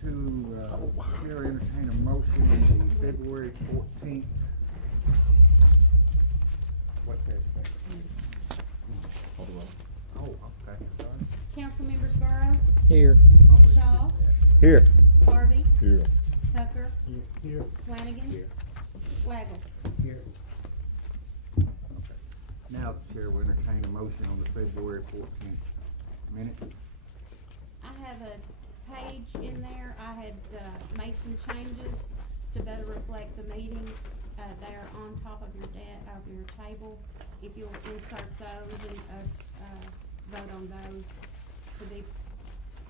Chair entertain a motion on the February 14th. What's that say? Oh, okay, sorry. Council members Burrow, Here. Shaw, Here. Harvey, Here. Tucker, Here. Swanigan, Here. Waggle. Here. Okay. Now the chair will entertain a motion on the February 14th minutes. I have a page in there. I had made some changes to better reflect the meeting. They're on top of your table. If you'll insert those and us vote on those to be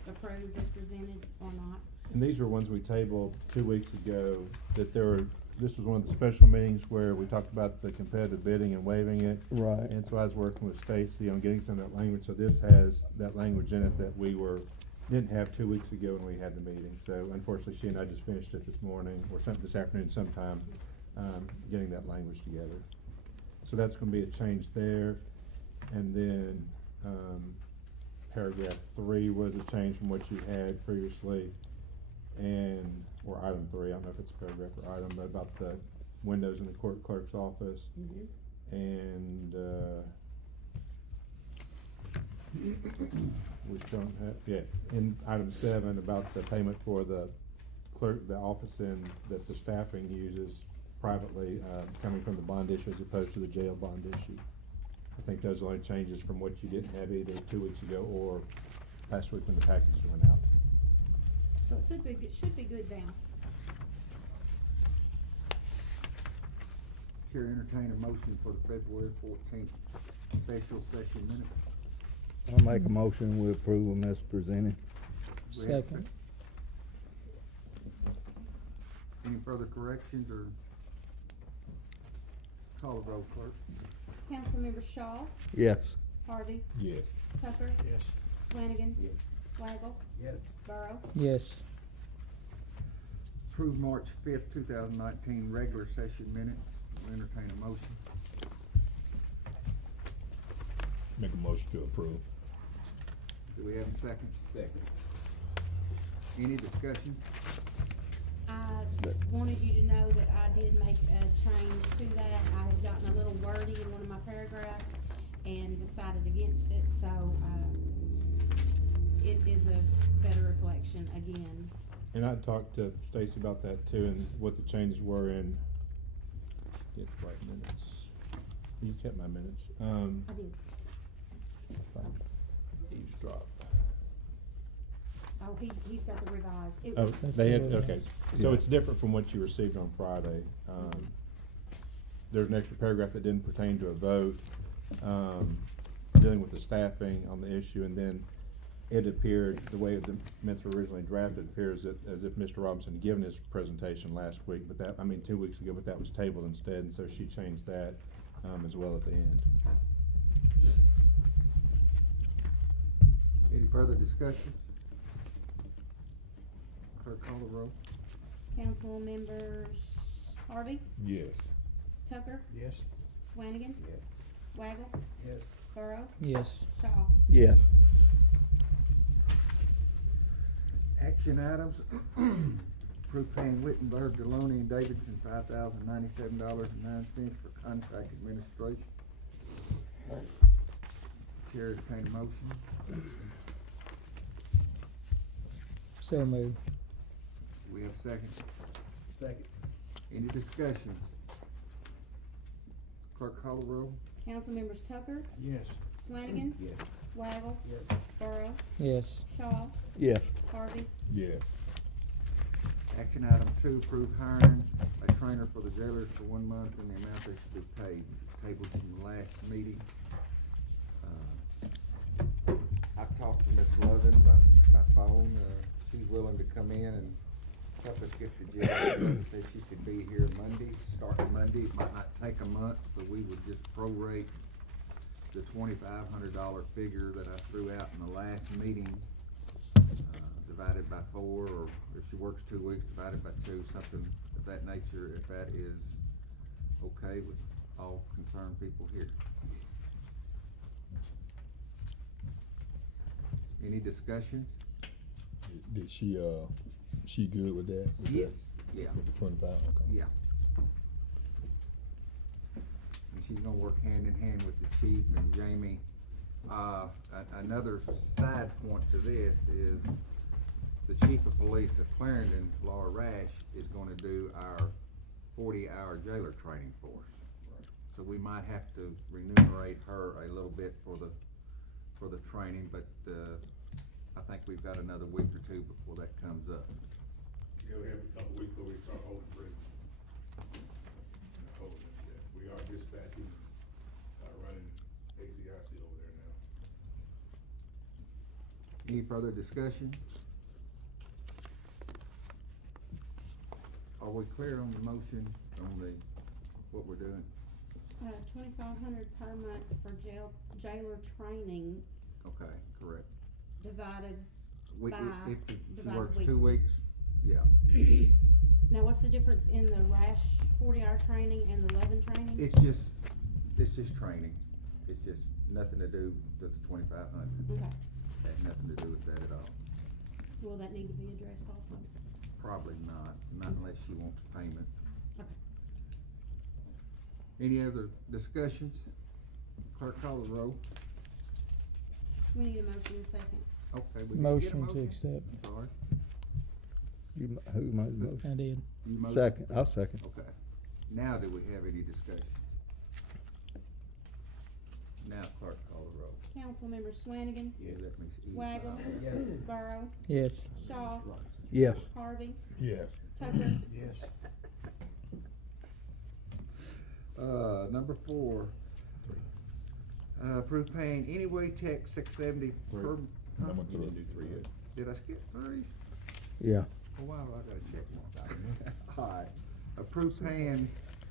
approved as presented or not. And these are ones we tabled 2 weeks ago, this was one of the special meetings where we talked about the competitive bidding and waiving it. Right. And so I was working with Stacy on getting some of that language, so this has that language in it that didn't have 2 weeks ago when we had the meeting. So unfortunately, she and I just finished it this morning, or this afternoon sometime, getting that language together. So that's gonna be a change there. And then, paragraph 3 was a change from what you had previously. Or item 3, I don't know if it's paragraph or item, but about the windows in the court clerk's office. And, we don't have, in item 7 about the payment for the clerk, the office that the staffing uses privately, coming from the bond issue as opposed to the jail bond issue. I think those are only changes from what you didn't have either 2 weeks ago or last week when the packages went out. So it should be good now. Chair entertain a motion for the February 14th special session minutes. I'll make a motion, we approve them as presented. We have a Second. Any further corrections or call the roll, clerk? Council members Shaw, Yes. Harvey, Yes. Tucker, Yes. Swanigan, Yes. Waggle, Yes. Burrow. Yes. Approve March 5th, 2019 regular session minutes. We'll entertain a motion. Make a motion to approve. Do we have a second? Second. Any discussion? I wanted you to know that I did make a change to that. I had gotten a little wordy in one of my paragraphs and decided against it, so it is a better reflection again. And I talked to Stacy about that too, and what the changes were in, get the right minutes. You kept my minutes. I did. Eavesdrop. Oh, he's got the revised. It Oh, was, they had, That's the okay, way so Yeah. it's different from what you received on Friday. There's an extra paragraph that didn't pertain to a vote, dealing with the staffing on the issue, and then it appeared, the way the minutes were originally drafted, appears as if Mr. Robinson had given his presentation last week, but 2 weeks ago, but that was tabled instead, and so she changed that, as well at the end. Any further discussion? Clerk, call the roll. council members Harvey, Yes. Tucker, Yes. Swanigan, Yes. Waggle, Yes. Burrow, Yes. Shaw. Yes. Action items. Approve paying Wittenberg, Deloney, and Davidson $5,097.09 for contract administration. Chair entertain a motion. So moved. Do we have a second? Second. Any discussion? Clerk, call the roll. Council members Tucker, Yes. Swanigan, Yes. Waggle, Yes. Burrow, Yes. Shaw, Yes. Harvey. Yes. Action item 2, approve hiring a trainer for the jailers for 1 month in the amount they should be paid. Tabled from the last meeting. I've talked to Ms. Lovin by phone. She's willing to come in and help us get the jail. She said she could be here Monday, starting Monday. It might not take a month, so we would just prorate the $2,500 figure that I threw out in the last meeting, divided by 4, or if she works 2 weeks, divided by 2, something of that nature, if that is okay with all concerned people here. Any discussions? Did she, She good with that? With Yes, that? yeah. With the 25, okay. Yeah. And she's gonna work hand in hand with the chief and Jamie. Another side point to this is the chief of police of Clarendon, Laura Rash, is gonna do our 40-hour jailer training for us. So we might have to remunerate her a little bit for the training, but, I think we've got another week or two before that comes up. Yeah, we have a couple weeks before we start holding prisoners. We are dispatching, running ACIC over there now. Any further discussion? Are we clear on the motion, on what we're doing? $2,500 per month for jailer training Okay, correct. divided We, by, if she divided works weekly. 2 weeks, yeah. Now, what's the difference in the rash 40-hour training and the Levin training? It's just training. It's just nothing to do with the 2,500. Okay, Has nothing to do with that at all. will that need to be addressed also? Probably not unless she wants payment. Okay. Any other discussions? Clerk, call the roll. We need a motion in a second. Okay, we didn't get a Motion to motion. accept. Sorry. Who made the motion? I did. You motion? Second, I'll second. Okay. Now do we have any discussion? Now clerk, call the roll. Councilmember Swanigan, Yeah, let me see. Waggle, Burrow, Yes. Shaw, Yes. Harvey, Yes. Tucker. Yes. Number 4. Approve paying Anyway Tech $670 per. I'm gonna do 3 yet. Did I skip 3? Yeah. Oh, wow, I gotta check one. Alright, approve paying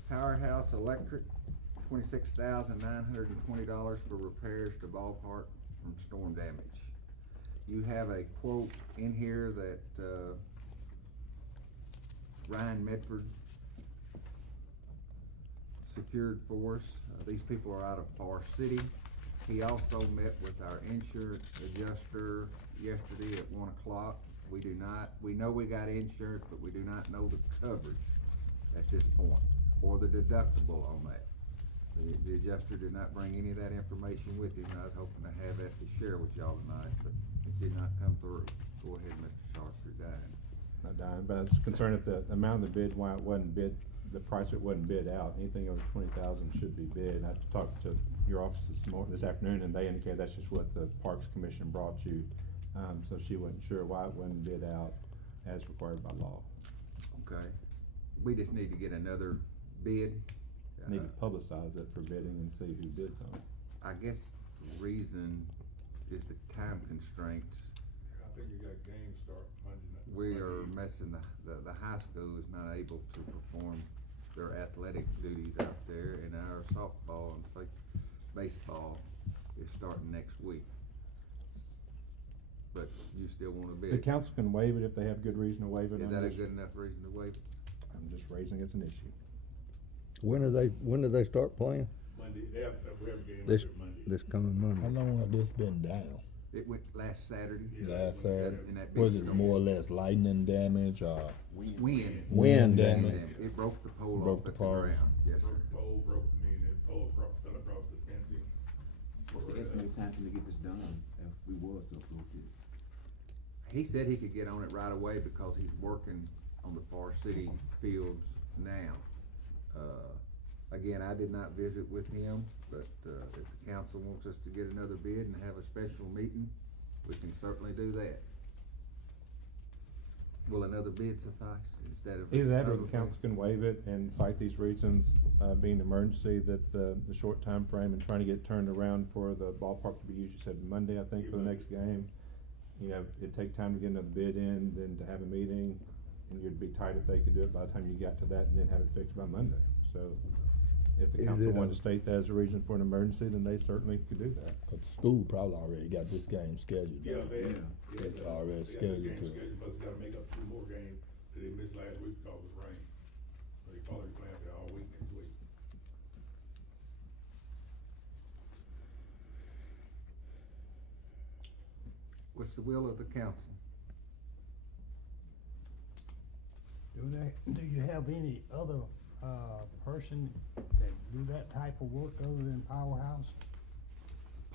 Powerhouse Electric $26,920 for repairs to ballpark from storm damage. You have a quote in here that, Ryan Medford secured for us. These people are out of Far City. He also met with our insurance adjuster yesterday at 1 o'clock. We know we got insurance, but we do not know the coverage at this point, or the deductible on that. The adjuster did not bring any of that information with him, and I was hoping to have that to share with y'all tonight, but it did not come through. Go ahead, Mr. Sharp, you're dying. Not dying, but I was concerned at the amount of the bid, why it wasn't bid, the price it wasn't bid out. Anything over 20,000 should be bid. And I talked to your office this afternoon, and they indicated that's just what the Parks Commission brought you. So she wasn't sure why it wasn't bid out as required by law. Okay, we just need to get another bid. Need to publicize it for bidding and see who bids on it. I guess the reason is the time constraints. I think we got games start Monday night. We are messing, the high school is not able to perform their athletic duties out there, and our softball and say baseball is starting next week. But you still wanna bid? The council can waive it if they have good reason to waive it. Is I'm that a just- good enough reason to waive it? I'm just raising it's an issue. When do they start playing? Monday, we have a game This, every Monday. this coming How Monday. long have this been down? It went last Saturday. Last Saturday? In that big Was it storm. more or less lightning damage or? Wind. Wind damage. It broke the pole Broke off the at the pole. ground, yes, Broke sir. the pole, fell across the fencing. What's the estimated time for me to get this done if we was to approve this? He said he could get on it right away because he's working on the Far City fields now. Again, I did not visit with him, but, if the council wants us to get another bid and have a special meeting, we can certainly do that. Will another bid suffice instead of? Either that or the council can waive it and cite these reasons, being an emergency, that the short time frame and trying to get it turned around for the ballpark to be used, you said Monday, I think, for the next game. You know, it'd take time to get another bid in, then to have a meeting, and you'd be tight if they could do it by the time you got to that and then have it fixed by Monday. So if the Is council it wanted a- to state that as a reason for an emergency, then they certainly could do that. Cause the school probably already got this game scheduled. Yeah, they, Yeah. It's they already got the scheduled game to. scheduled, but they gotta make up 2 more games that they missed last week because of rain. So they probably planned it all week next week. What's the will of the council? Do you have any other, person that do that type of work other than Powerhouse?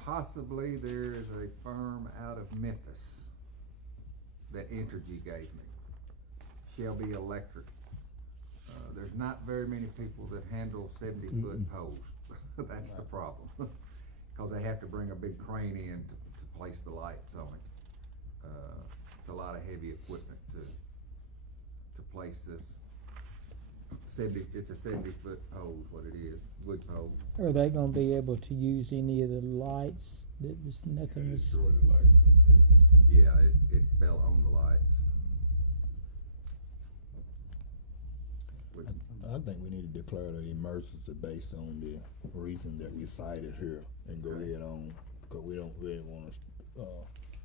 Possibly there is a firm out of Memphis that Entergy gave me, Shelby Electric. There's not very many people that handle 70-foot poles. That's the problem. Cause they have to bring a big crane in to place the lights on it. It's a lot of heavy equipment to place this 70, it's a 70-foot pole is what it is, wood pole. Are they gonna be able to use any of the lights that was, And nothing it was, destroyed the lights and Yeah, it fell on the lights. Which- I think we need to declare the emergency based on the reason that we cited here and go ahead on, cause we don't really wanna,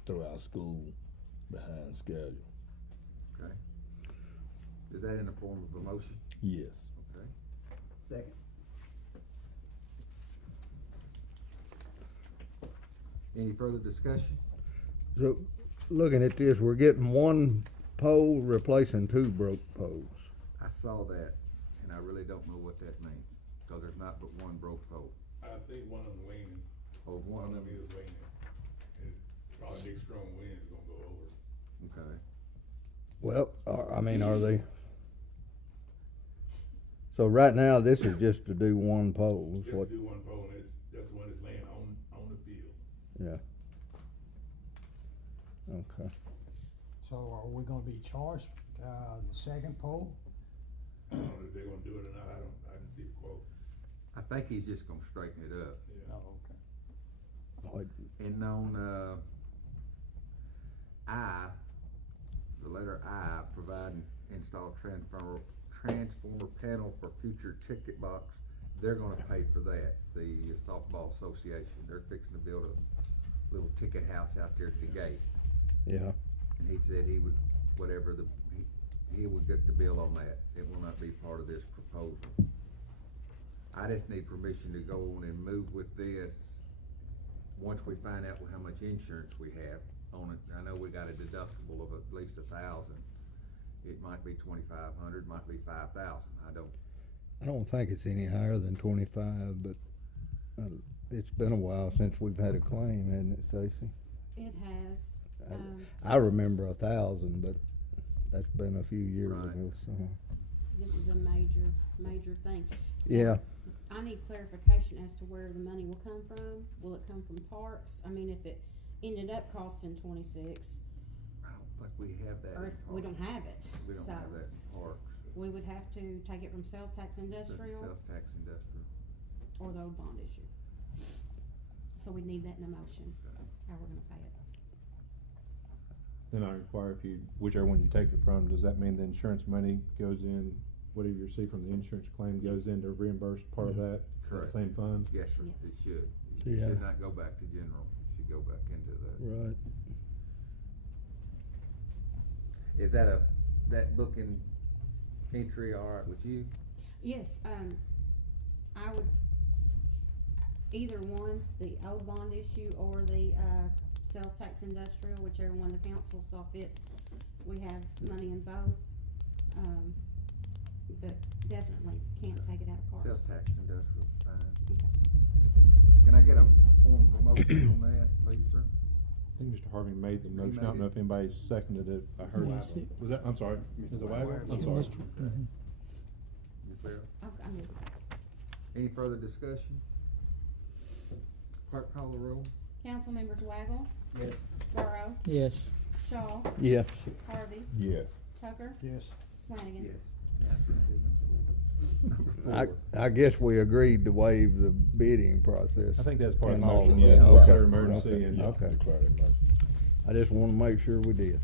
throw our school behind schedule. Okay. Is that in the form of a motion? Yes. Okay. Second. Any further discussion? So, looking at this, we're getting one pole replacing two broke poles. I saw that, and I really don't know what that means, cause there's not but one broke pole. I think one of them leaning, Oh, one one of them is leaning. And probably big strong wind is gonna go over it. Okay. Well, I mean, are they? So right now, this is just to do one pole, is Just what, do one pole, and that's the one that's laying on the field. yeah. Okay. So are we gonna be charged, the second poll? I don't know if they're gonna do it or not, I didn't see the quote, I think he's just gonna straighten it up. yeah. Oh, okay. And on, I, the letter I, provide and install transformer panel for future ticket box, they're gonna pay for that, the softball association, they're fixing to build a little ticket house out there at the gate. Yeah. And he said he would, whatever he would get the bill on that, it will not be part of this proposal. I just need permission to go on and move with this, once we find out how much insurance we have on it. I know we got a deductible of at least 1,000. It might be 2,500, might be 5,000, I don't think it's any higher than 25, but, it's been a while since we've had a claim, hasn't it, Stacy? It has, I remember 1,000, but that's been a few years Right. ago, so. this is a major thing. Yeah. I need clarification as to where the money will come from. Will it come from parks? I mean, if it ended up costing 26, I don't think we have that. or in if we don't parks. have it, We don't so have that in parks. we would have to take it from sales tax industrial Sales tax industrial. or the old bond issue. So we need that in a motion, how we're gonna pay it. Then I inquire if you, whichever one you take it from, does that mean the insurance money goes in, whatever you receive from the insurance claim goes in to reimburse part of that Correct. same fund? Yes, sir, Yes. it should. It Yeah. should not go back to general, it should go back into the. Right. Is that booking entry all right with you? Yes, I would, either one, the old bond issue or the, sales tax industrial, whichever one the council saw fit. We have money in both, but definitely can't take it out of parks. Sales tax industrial, fine. Okay. Can I get a form of a motion on that, please, sir? I think Mr. Harvey made the motion, I made don't know it. if anybody seconded it, I heard. Yes, it- Was that, I'm sorry, is it Waggle? I'm Yes. sorry. Mhm. Is there Okay, I'm good. any further discussion? Clerk call the roll. Council members Waggle, Yes. Burrow, Yes. Shaw, Yes. Harvey, Yes. Tucker, Yes. Flanagan. I guess we agreed to waive the bidding process. I think that's part of the and all motion, that. yeah, Okay. declare emergency Okay. and- Okay. Declare it emergency. I just wanna make sure we did.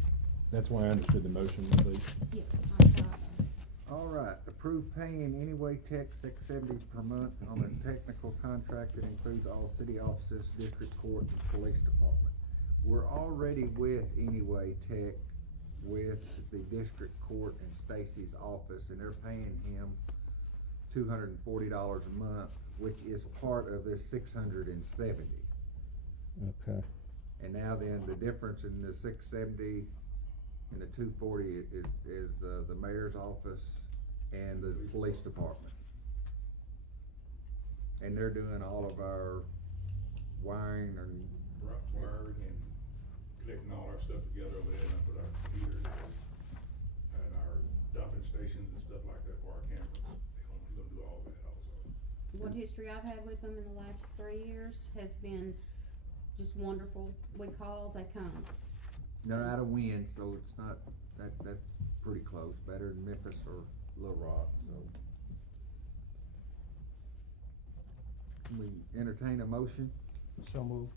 That's why I understood the motion, at least. Yes, I saw that. All right, approve paying Anyway Tech $670 per month on a technical contract that includes all city offices, district court, and police department. We're already with Anyway Tech with the district court and Stacy's office, and they're paying him $240 a month, which is part of this 670. Okay. And now then, the difference in the 670 and the 240 is the mayor's office and the police department. And they're doing all of our wiring and Wiring and connecting all our stuff together over there, and I put our computers and our dumping stations and stuff like that for our cameras. He's gonna do all that also. What history I've had with them in the last 3 years has been just wonderful. We call, they come. they're out of wind, so it's not, that's pretty close, better than Memphis or Little Rock, so. Can we entertain a motion? So move.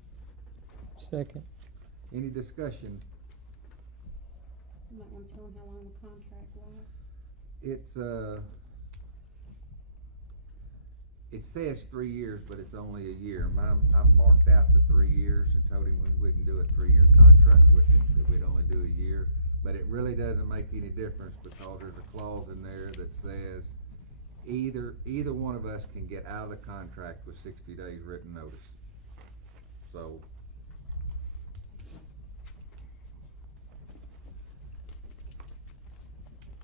Second. Any discussion? You might wanna tell them how long the contract lasts. It says 3 years, but it's only a year. I'm marked out to 3 years and told him we wouldn't do a 3-year contract with him, that we'd only do a year. But it really doesn't make any difference because there's a clause in there that says either one of us can get out of the contract with 60 days written notice. So.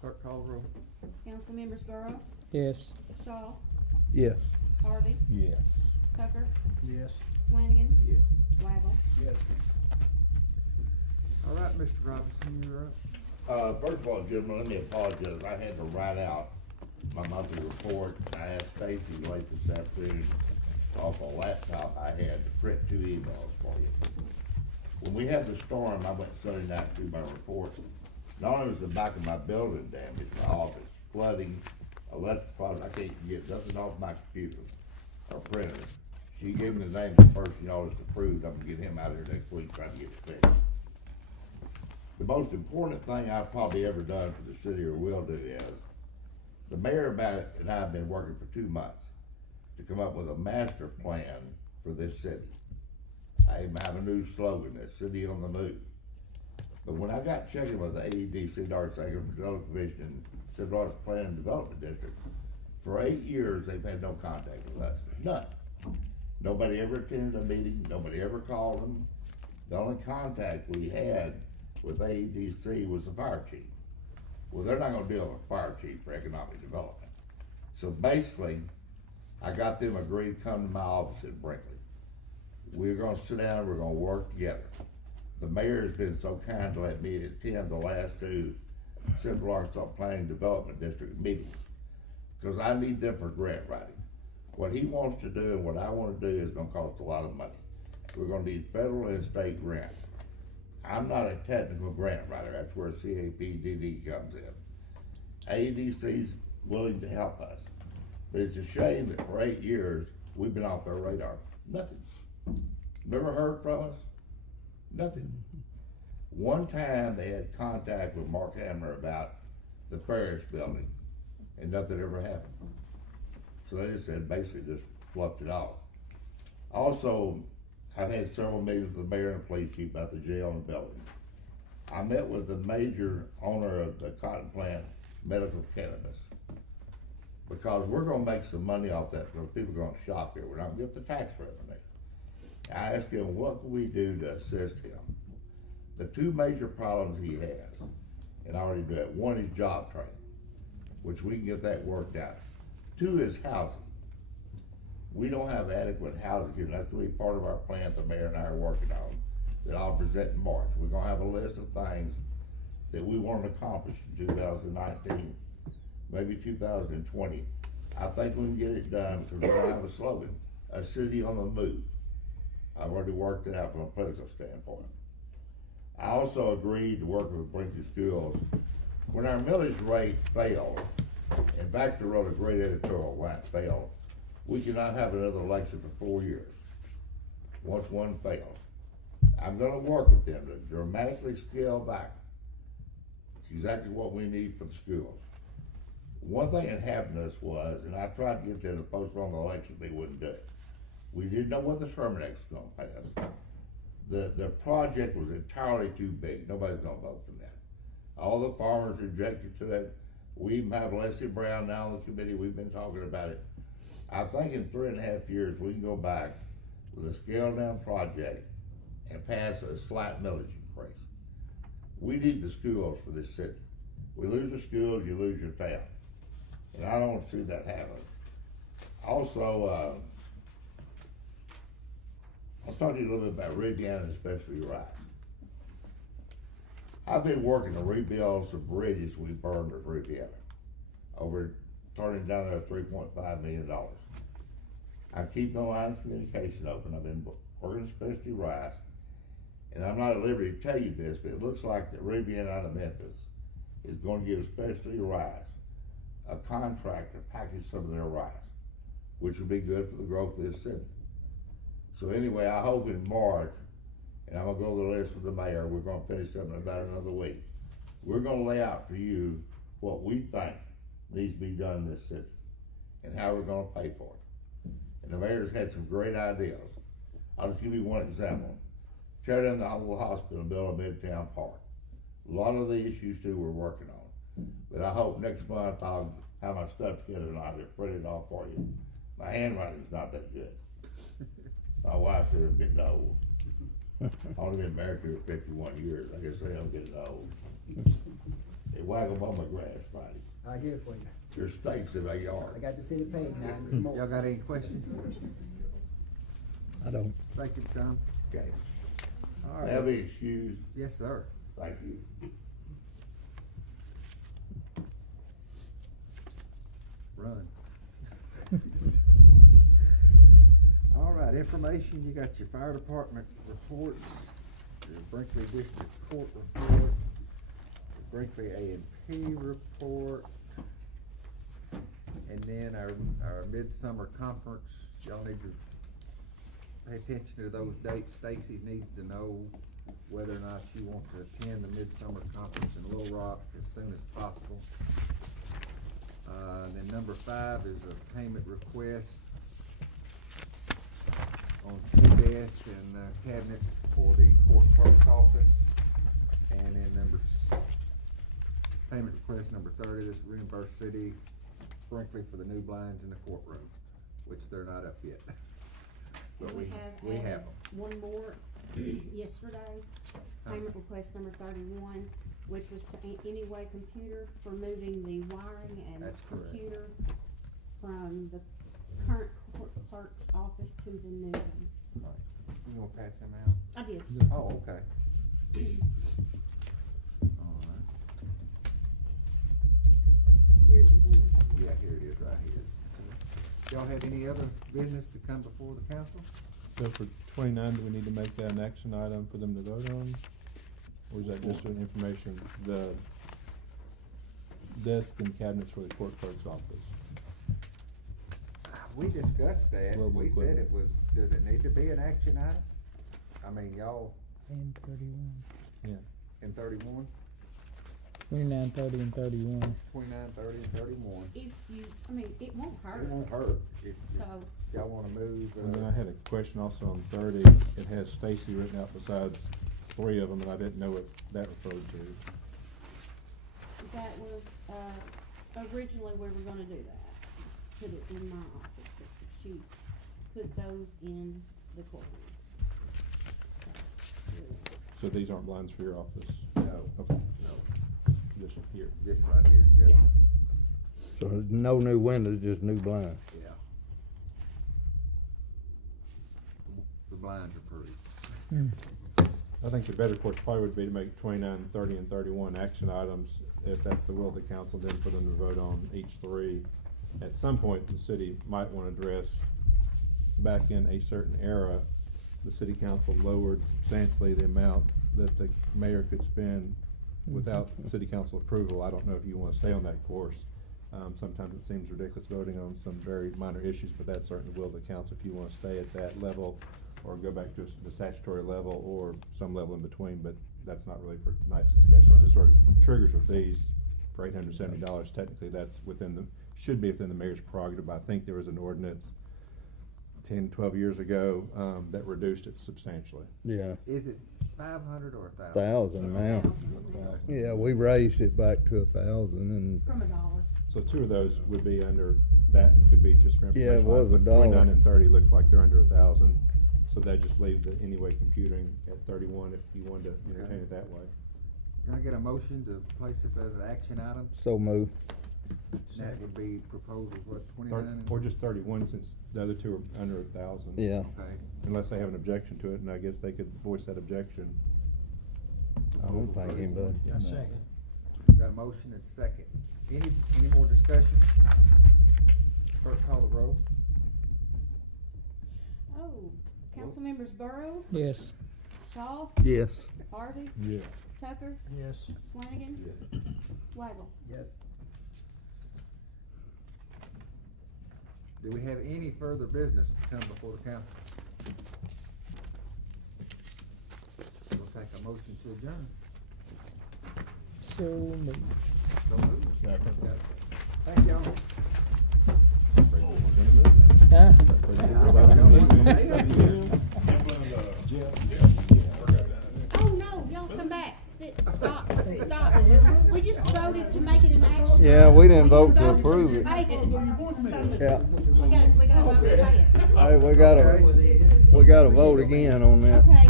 Clerk call the roll. Council members Burrow, Yes. Shaw, Yes. Harvey, Yeah. Tucker, Yes. Swanigan, Yes. Waggle. Yes. All right, Mr. Robinson, you're up. First of all, gentlemen, let me apologize. I had to write out my monthly report. I asked Stacy late this afternoon off a laptop I had to print 2 emails for you. When we had the storm, I went Sunday night to do my report. Not only was the back of my building damaged, my office, flooding, electric problems, I can't get nothing off my computer or printer. She gave me the name of the person you always approved. I'm gonna get him out here next week trying to get it fixed. The most important thing I've probably ever done for the city or will do is, the mayor and I have been working for 2 months to come up with a master plan for this city. I even have a new slogan, the city on the move. But when I got checking with the AEDC, Dark Second Development Commission, and Central Arts Plan and Development District, for 8 years, they've had no contact with us, none. Nobody ever attended a meeting, nobody ever called them. The only contact we had with AEDC was the fire chief. Well, they're not gonna deal with a fire chief for economic development. So basically, I got them agreed to come to my office in Brinkley. We're gonna sit down and we're gonna work together. The mayor has been so kind to let me attend the last 2 Central Arkansas Planning and Development District meetings, because I need them for grant writing. What he wants to do and what I wanna do is gonna cost a lot of money. We're gonna need federal and state grants. I'm not a technical grant writer, that's where CAPDD comes in. AEDC's willing to help us, but it's a shame that for 8 years, we've been off their radar, nothing. Never heard from us, nothing. One time they had contact with Mark Hammer about the Ferris building, and nothing ever happened. So they just said, basically just fluffed it off. Also, I've had several meetings with the mayor and the police chief about the jail and the building. I met with the major owner of the cotton plant, Medical Cannabis, because we're gonna make some money off that, because people are gonna shop here, we're not gonna get the tax revenue. I asked him, what can we do to assist him? The 2 major problems he has, and I already do it, 1 is job training, which we can get that worked out. 2 is housing. We don't have adequate housing here, and that's gonna be part of our plan the mayor and I are working on, that I'll present in March. We're gonna have a list of things that we want to accomplish in 2019, maybe 2020. I think we can get it done, because we're gonna have a slogan, a city on the move. I've already worked it out from a political standpoint. I also agreed to work with Brinkley Schools. When our millage rate failed, and Baxter wrote a great editorial why it failed, we cannot have another election for 4 years, once one fails. I'm gonna work with them to dramatically scale back exactly what we need for the schools. One thing that happened to us was, and I tried to get them to postpone the election, they wouldn't do it. We didn't know what the Terminex was gonna pay us. The project was entirely too big, nobody's gonna vote for that. All the farmers rejected to it. We even have Leslie Brown now on the committee, we've been talking about it. I think in 3.5 years, we can go back with a scaled down project and pass a slight millage increase. We need the schools for this city. We lose the schools, you lose your town. And I don't want to see that happen. Also, I'll talk to you a little bit about Riviana and especially rice. I've been working to rebuild some bridges we burned at Riviana. Turning down there $3.5 million. I keep no line of communication open. I've been working especially rice. And I'm not at liberty to tell you this, but it looks like that Riviana out of Memphis is going to give especially rice a contract to package some of their rice, which would be good for the growth of this city. So anyway, I hope in March, and I'm gonna go to the list with the mayor, we're gonna finish up in about another week. We're gonna lay out for you what we think needs to be done in this city and how we're gonna pay for it. And the mayor's had some great ideas. I'll just give you one example. Tear down the whole hospital and build a midtown park. A lot of the issues too we're working on. But I hope next month I'll have my stuff together and I'll just print it off for you. My handwriting's not that good. My wife said I'm getting old. I've only been married to her 51 years. I guess I'm getting old. They whack them on my grass Friday. I hear it for you. There's stakes in my yard. I got to see the page now. Y'all got any questions? I don't. Thank you, Tom. Okay. All right. That'll be excused. Yes, sir. Thank you. Run. All right, information, you got your fire department reports, your Brinkley District Court report, the Brinkley A&P report, and then our midsummer conference. Y'all need to pay attention to those dates. Stacy needs to know whether or not she wants to attend the midsummer conference in Little Rock as soon as possible. Then number 5 is a payment request on 2 desks and cabinets for the court clerk's office. And then payment request number 30, this reimburse city Brinkley for the new blinds in the courtroom, which they're not up yet. But we have added them. one more yesterday, payment request number 31, which was to Anyway Computer for moving the wiring and That's correct. computer from the current court clerk's office to the new one. All right. You gonna pass them out? I did. Oh, okay. All right. Yours is in there. Yeah, here it is, right here. Y'all have any other business to come before the council? So for 29, do we need to make that an action item for them to vote on? Or is that just an information, the desk and cabinets for the court clerk's office? We discussed that. Well, We said it was, does it need to be an action item? I mean, y'all And 31. Yeah. in 31, 29, 30, and 31. 29, 30, and 31. If you, I mean, it won't hurt. It won't hurt if So, y'all wanna move. And then I had a question also on 30. It has Stacy written out besides 3 of them, and I didn't know what that referred to. that was, originally we were gonna do that, put it in my office, but she put those in the courtroom. So these aren't blinds for your office? No, Okay, no, just here. just right here, yeah. Yeah. So there's no new windows, just new blinds. Yeah. The blinds are pretty. I think the better course probably would be to make 29, 30, and 31 action items. If that's the will of the council, then for them to vote on each 3. At some point, the city might want to address, back in a certain era, the city council lowered substantially the amount that the mayor could spend without city council approval. I don't know if you want to stay on that course. Sometimes it seems ridiculous voting on some very minor issues, but that's certainly the will of the council if you want to stay at that level or go back to the statutory level or some level in between, but that's not really for tonight's discussion. Just sort of triggers with these for $870. Technically, that's should be within the mayor's prerogative. I think there was an ordinance 10, 12 years ago that reduced it substantially. Yeah, Is it 500 or 1,000? 1,000 now. Yeah, we raised it back to 1,000 and, From $1. So 2 of those would be under that and could be just for Yeah, information. it was Like $1. 29 and 30 look like they're under 1,000. So that just leave the Anyway Computing at 31 if you wanted to entertain it that way. Can I get a motion to place this as an action item? So move. That would be proposals, what, Thir- 29? Or just 31, since the other two are under 1,000. Yeah. Okay. Unless they have an objection to it, and I guess they could voice that objection. I don't think anybody. A second. Got a motion and second. Any more discussion? Clerk, call the roll. Oh, council members Burrow, Yes. Shaw, Yes. Harvey, Yeah. Tucker, Yes. Flanagan, Waggle. Yes. Do we have any further business to come before the council? We'll take a motion to adjourn. So moved. So moved. Second. Thank y'all. Huh? Oh, no, y'all come back. Stop. We just voted to make it an action. Yeah, we didn't vote to voted approve it. pay it. Yeah. We gotta vote to pay it. Hey, we gotta vote again on that. Okay.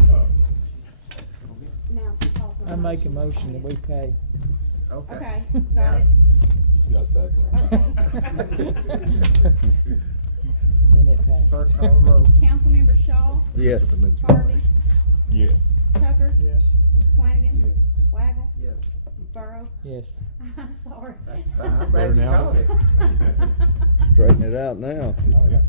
Now, call for I make a motion that we pay. Okay, got it. Yeah, second. And it passed. Clerk, call the roll. Councilmember Shaw, Yes. Harvey, Yeah. Tucker, Yes. Flanagan, Yes. Waggle, Yes. Burrow. Yes. I'm sorry. I'm glad you now. called it. Straighten it out now. Yeah.